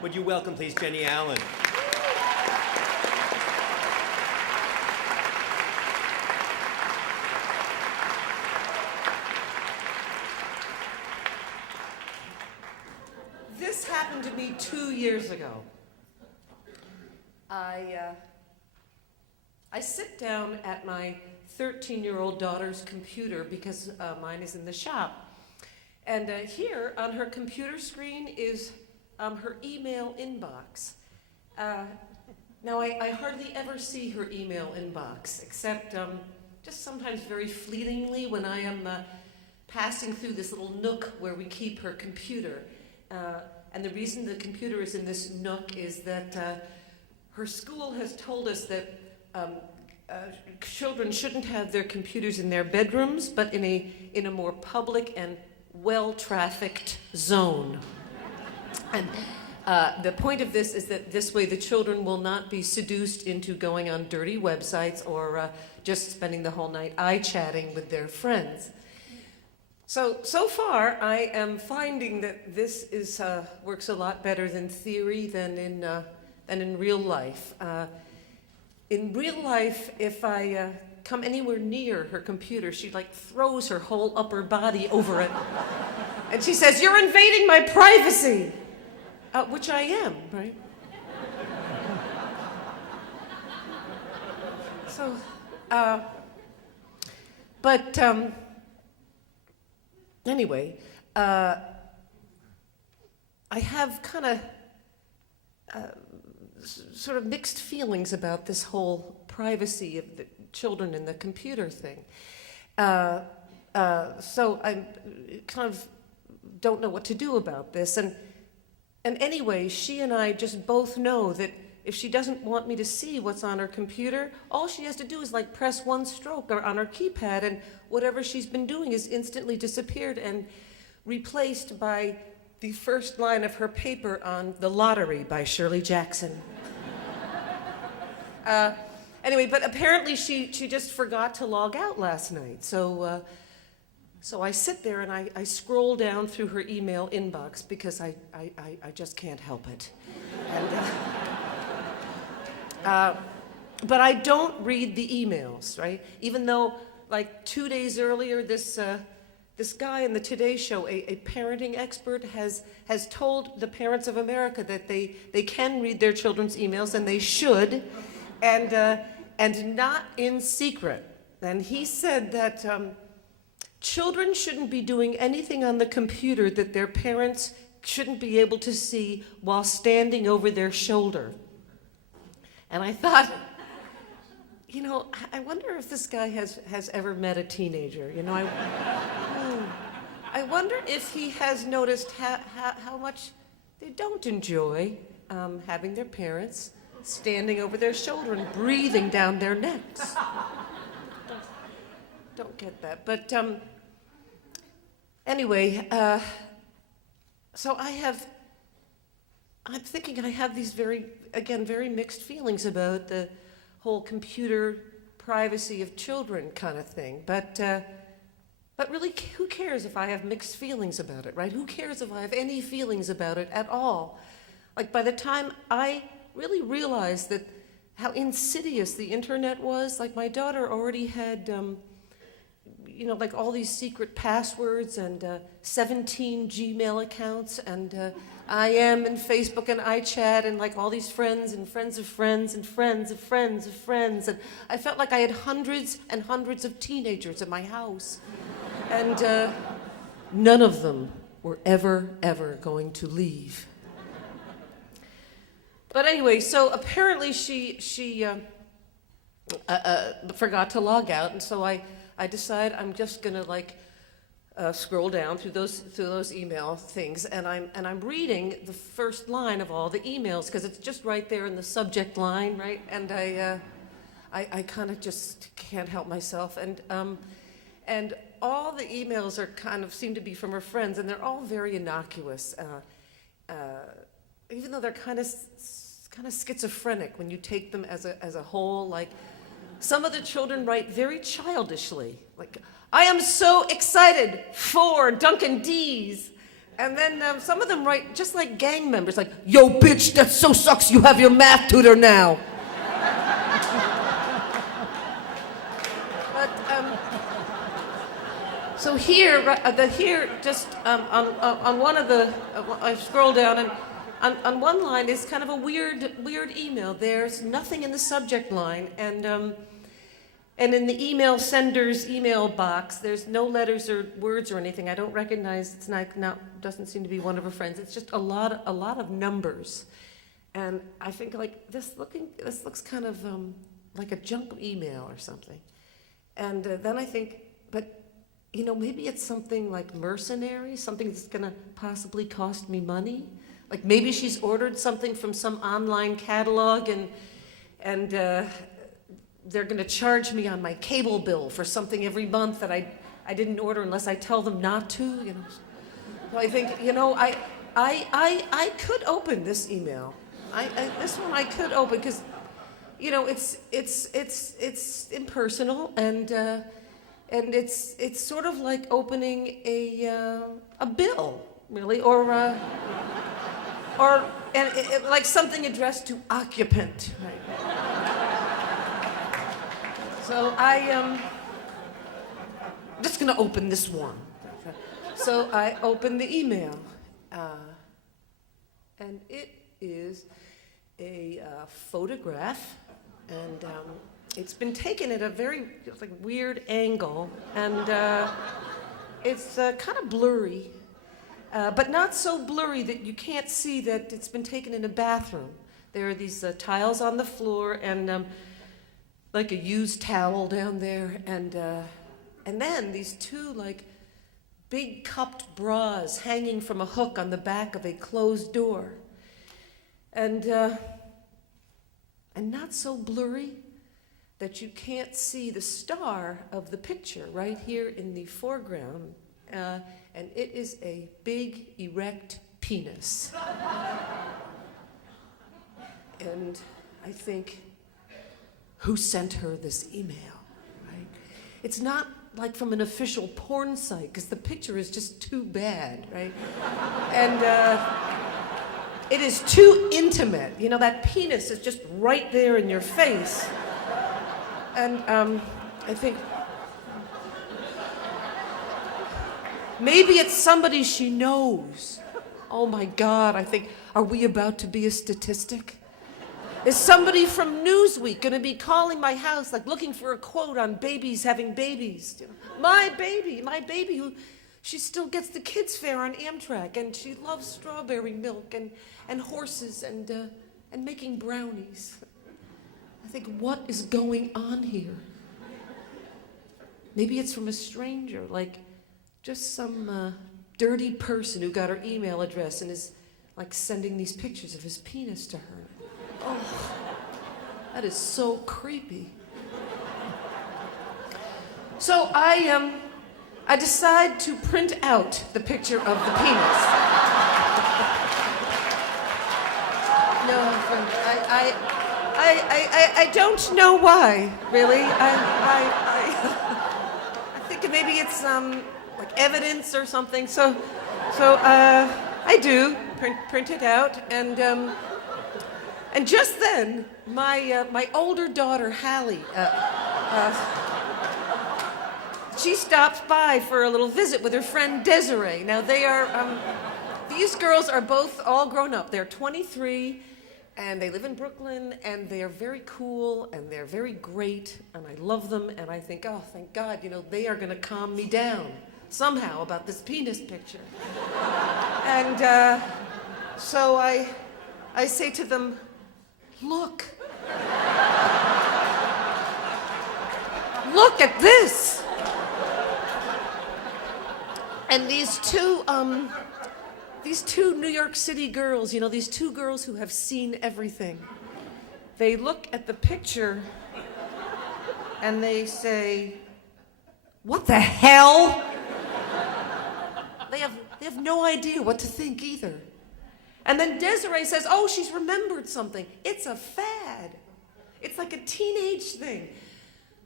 Would you welcome, please, Jenny Allen? This happened to me 2 years ago. I sit down at my 13-year-old daughter's computer because mine is in the shop. And here on her computer screen is her email inbox. Now, I hardly ever see her email inbox, except just sometimes very fleetingly when I am passing through this little nook where we keep her computer. And the reason the computer is in this nook is that her school has told us that children shouldn't have their computers in their bedrooms, but in a more public and well-trafficked zone. And the point of this is that this way the children will not be seduced into going on dirty websites or just spending the whole night eye-chatting with their friends. So far, I am finding that this is works a lot better than theory than in real life. In real life, if I come anywhere near her computer, she like throws her whole upper body over it, and she says, "You're invading my privacy," which I am, right? So, but. Anyway, I have kind of sort of mixed feelings about this whole privacy of the children and the computer thing. So I kind of don't know what to do about this. And anyway, she and I just both know that if she doesn't want me to see what's on her computer, all she has to do is like press one stroke on her keypad, and whatever she's been doing is instantly disappeared and replaced by the first line of her paper on The Lottery by Shirley Jackson. Anyway, but apparently she just forgot to log out last night. So I sit there and I scroll down through her email inbox because I just can't help it. And, but I don't read the emails, right? Even though, like 2 days earlier, this guy in the Today Show, a parenting expert, has told the parents of America that they can read their children's emails, and they should, and not in secret. And he said that children shouldn't be doing anything on the computer that their parents shouldn't be able to see while standing over their shoulder. And I thought, you know, I wonder if this guy has ever met a teenager. You know, I wonder if he has noticed how much they don't enjoy having their parents standing over their shoulder and breathing down their necks. Don't get that. But anyway, so I'm thinking I have these very mixed feelings about the whole computer privacy of children kind of thing. But really, who cares if I have mixed feelings about it, right? Who cares if I have any feelings about it at all? Like, by the time I really realized that how insidious the internet was, like my daughter already had, you know, like all these secret passwords and 17 Gmail accounts and IM and Facebook and iChat and like all these friends and friends of friends and friends of friends of friends. And I felt like I had hundreds and hundreds of teenagers at my house. And none of them were ever going to leave. But anyway, so apparently she forgot to log out, and so I decide I'm just gonna like scroll down through those email things, and I'm reading the first line of all the emails because it's just right there in the subject line, right? And I kind of just can't help myself, and all the emails are kind of seem to be from her friends, and they're all very innocuous, even though they're kind of schizophrenic when you take them as a whole. Like, some of the children write very childishly, like, "I am so excited for Duncan D's." And then some of them write just like gang members, like, "Yo, bitch, that so sucks you have your math tutor now." But, so here, just on one of the, I scroll down, and on one line is kind of a weird email. There's nothing in the subject line, and in the email sender's email box, there's no letters or words or anything. I don't recognize. It's not doesn't seem to be one of her friends. It's just a lot of numbers, and I think like this looks kind of like a junk email or something. And then I think, but maybe it's something like mercenary, something that's going to possibly cost me money. Like maybe she's ordered something from some online catalog, and they're going to charge me on my cable bill for something every month that I didn't order unless I tell them not to. So I think I could open this email. This one I could open because it's impersonal and it's sort of like opening a bill, really, or like something addressed to occupant. Right? So I'm just going to open this one. So I open the email, and it is a photograph, and it's been taken at a very weird angle, and it's kind of blurry, but not so blurry that you can't see that it's been taken in a bathroom. There are these tiles on the floor, and like a used towel down there, and then these two big cupped bras hanging from a hook on the back of a closed door, and not so blurry that you can't see the star of the picture right here in the foreground, and it is a big erect penis. And I think, who sent her this email, right? It's not like from an official porn site, because the picture is just too bad, right? And it is too intimate. That penis is just right there in your face. And I think maybe it's somebody she knows. Oh my God, I think, are we about to be a statistic? Is somebody from Newsweek going to be calling my house, looking for a quote on babies having babies? My baby, who she still gets the kids' fare on Amtrak, and she loves strawberry milk and horses and making brownies. I think, what is going on here? Maybe it's from a stranger, just some dirty person who got her email address and is sending these pictures of his penis to her. Oh, that is so creepy. So I decide to print out the picture of the penis. No, I don't know why, really. I think maybe it's evidence or something. So I do print it out, and just then my older daughter Hallie, she stops by for a little visit with her friend Desiree. Now these girls are both all grown up. They're 23. And they live in Brooklyn, and they are very cool, and they're very great, and I love them, and I think, oh, thank God, they are going to calm me down somehow about this penis picture. And so I say to them, look at this. And these two New York City girls, these two girls who have seen everything, they look at the picture and they say, what the hell? They have no idea what to think either. And then Desiree says, oh, she's remembered something. It's a fad. It's like a teenage thing.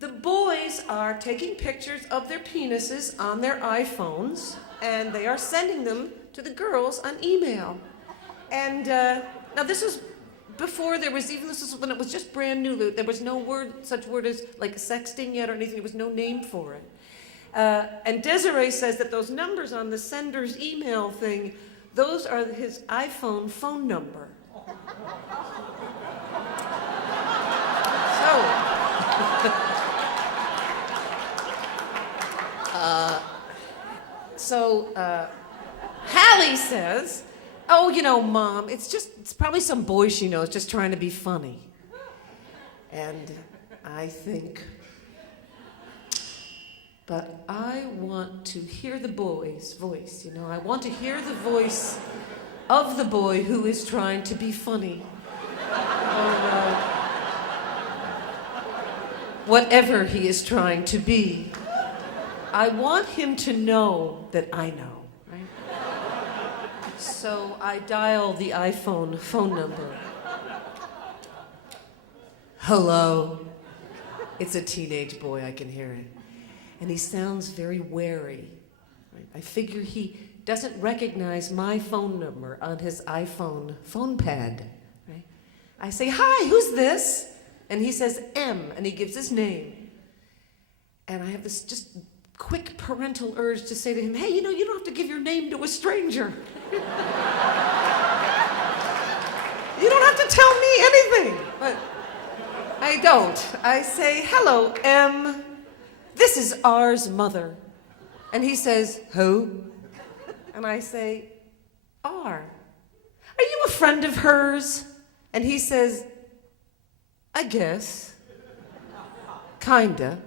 The boys are taking pictures of their penises on their iPhones, and they are sending them to the girls on email. And now this was before there was even, this was when it was just brand new. There was no such word as like sexting yet or anything. There was no name for it. And Desiree says that those numbers on the sender's email thing, those are his iPhone phone number. So, Hallie says, oh, you know, Mom, it's probably some boy she knows just trying to be funny. And I think, but I want to hear the boy's voice, you know. I want to hear the voice of the boy who is trying to be funny. Whatever he is trying to be. I want him to know that I know, right? So I dial the iPhone phone number. Hello. It's a teenage boy, I can hear it. And he sounds very wary. Right? I figure he doesn't recognize my phone number on his iPhone phone pad. Right? I say, hi, who's this? And he says, M, and he gives his name. And I have this just quick parental urge to say to him, hey, you know, you don't have to give your name to a stranger. You don't have to tell me anything. But I don't. I say, hello, M. This is R's mother. And he says, who? And I say, R. Are you a friend of hers? And he says, I guess. Kinda.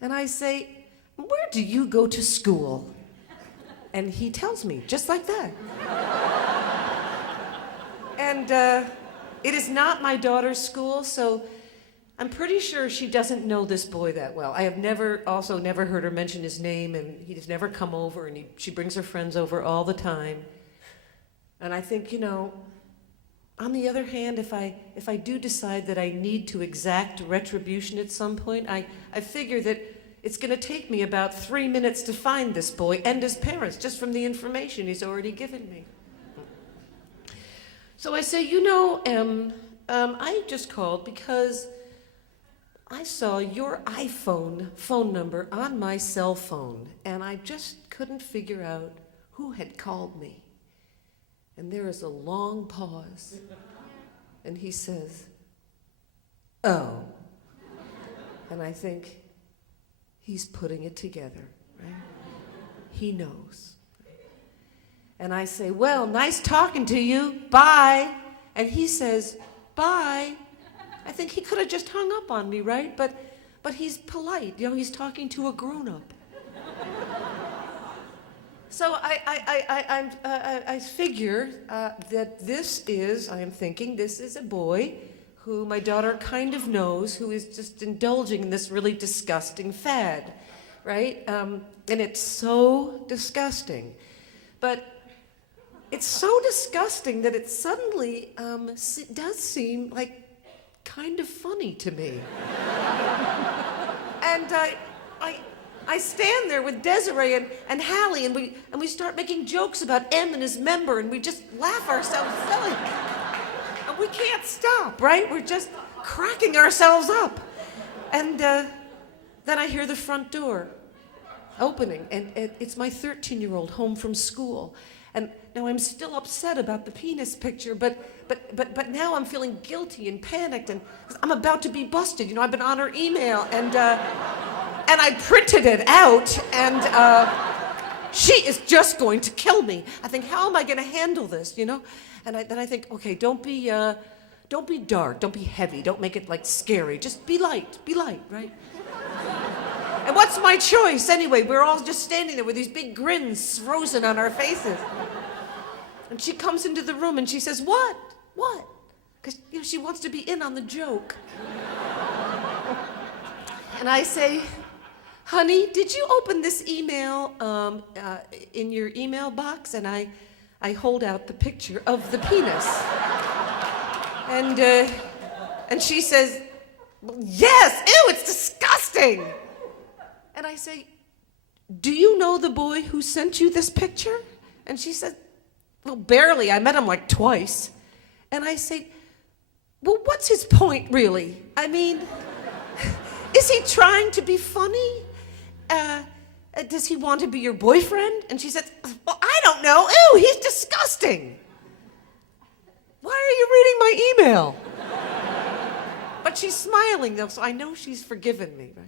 And I say, where do you go to school? And he tells me, just like that. And it is not my daughter's school, so I'm pretty sure she doesn't know this boy that well. I have never heard her mention his name, and he has never come over, and she brings her friends over all the time. And I think, you know, on the other hand, if I do decide that I need to exact retribution at some point, I figure that it's going to take me about 3 minutes to find this boy and his parents, just from the information he's already given me. So I say, you know, I just called because I saw your iPhone phone number on my cell phone, and I just couldn't figure out who had called me. And there is a long pause. And he says, oh. And I think, he's putting it together, right? He knows. And I say, well, nice talking to you. Bye. And he says, bye. I think he could have just hung up on me, right? But he's polite. You know, he's talking to a grown-up. So I figure that I am thinking this is a boy who my daughter kind of knows, who is just indulging in this really disgusting fad, right? And it's so disgusting. But it's so disgusting that it suddenly does seem like kind of funny to me. And I stand there with Desiree and Hallie, and we start making jokes about M and his member, and we just laugh ourselves silly. And we can't stop, right? We're just cracking ourselves up. And then I hear the front door opening, and it's my 13-year-old home from school. And now I'm still upset about the penis picture, but now I'm feeling guilty and panicked, and I'm about to be busted. You know, I've been on her email, and I printed it out, and she is just going to kill me. I think, how am I going to handle this, you know? And then I think, okay, don't be dark, don't be heavy, don't make it like scary. Just be light, right? And what's my choice anyway? We're all just standing there with these big grins frozen on our faces. And she comes into the room and she says, what? Because, you know, she wants to be in on the joke. And I say, honey, did you open this email in your email box? And I hold out the picture of the penis. And she says, yes, ew, it's disgusting. And I say, do you know the boy who sent you this picture? And she said, well, barely. I met him like twice. And I say, well, what's his point, really? I mean, is he trying to be funny? Does he want to be your boyfriend? And she said, well, I don't know. Ew, he's disgusting. Why are you reading my email? But she's smiling, though, so I know she's forgiven me, right?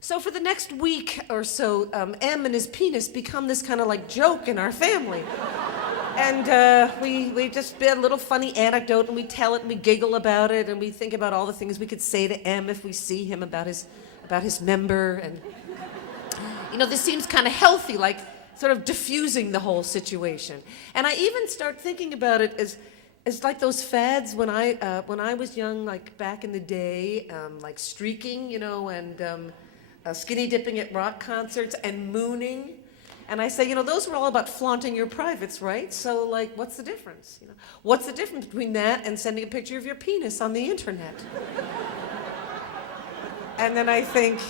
So for the next week or so, M and his penis become this kind of like joke in our family. And we just did a little funny anecdote, and we tell it, and we giggle about it, and we think about all the things we could say to M if we see him about his member. And, you know, this seems kind of healthy, like sort of diffusing the whole situation. And I even start thinking about it as like those fads when I was young, like back in the day, like streaking, you know, and skinny dipping at rock concerts and mooning. And I say, you know, those were all about flaunting your privates, right? So, like, what's the difference? You know, what's the difference between that and sending a picture of your penis on the internet? And then I think,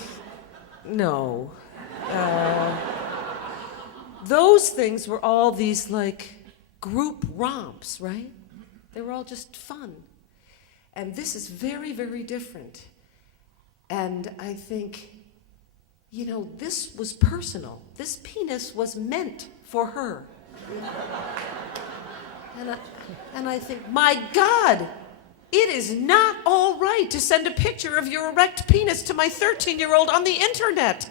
no. Those things were all these, like, group romps, right? They were all just fun. And this is very, very different. And I think, you know, this was personal. This penis was meant for her. And I think, my God, it is not all right to send a picture of your erect penis to my 13-year-old on the internet.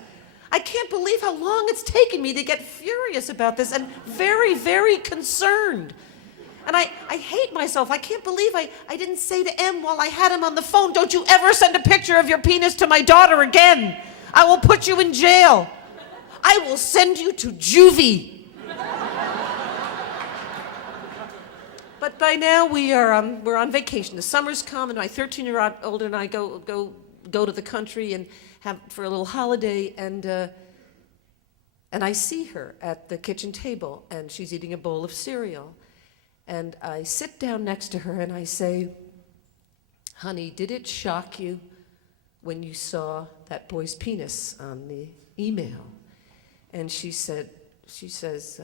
I can't believe how long it's taken me to get furious about this and very, very concerned. And I hate myself. I can't believe I didn't say to M while I had him on the phone, don't you ever send a picture of your penis to my daughter again. I will put you in jail. I will send you to juvie. But by now we're on vacation. The summer's come, and my 13-year-old and I go to the country and have for a little holiday. And I see her at the kitchen table, and she's eating a bowl of cereal. And I sit down next to her and I say, honey, did it shock you when you saw that boy's penis on the email? And she says,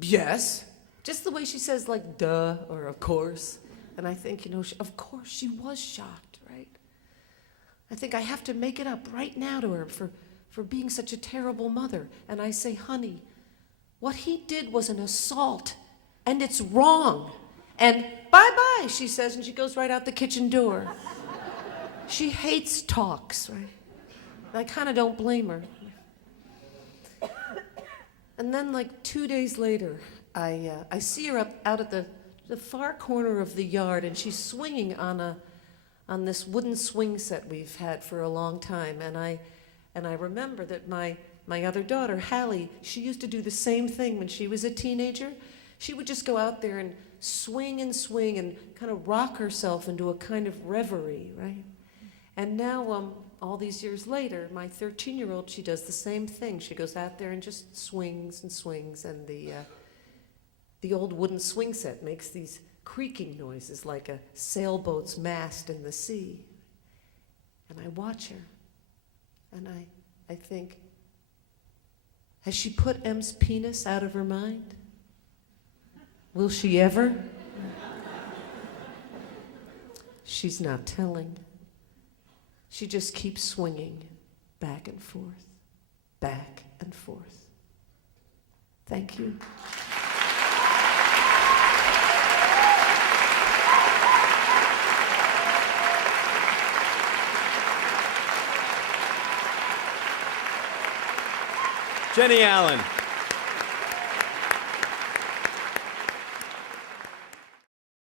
yes. Just the way she says, like, duh, or of course. And I think, you know, of course she was shocked, right? I think I have to make it up right now to her for being such a terrible mother. And I say, honey, what he did was an assault, and it's wrong. And bye-bye, she says, and she goes right out the kitchen door. She hates talks, right? I kind of don't blame her. And then, like 2 days later, I see her out at the far corner of the yard, and she's swinging on this wooden swing set we've had for a long time. And I remember that my other daughter, Hallie, she used to do the same thing when she was a teenager. She would just go out there and swing and kind of rock herself into a kind of reverie, right? And now, all these years later, my 13-year-old, she does the same thing. She goes out there and just swings, and the old wooden swing set makes these creaking noises like a sailboat's mast in the sea. And I watch her, and I think, has she put M's penis out of her mind? Will she ever? She's not telling. She just keeps swinging back and forth, back and forth. Thank you. Jenny Allen.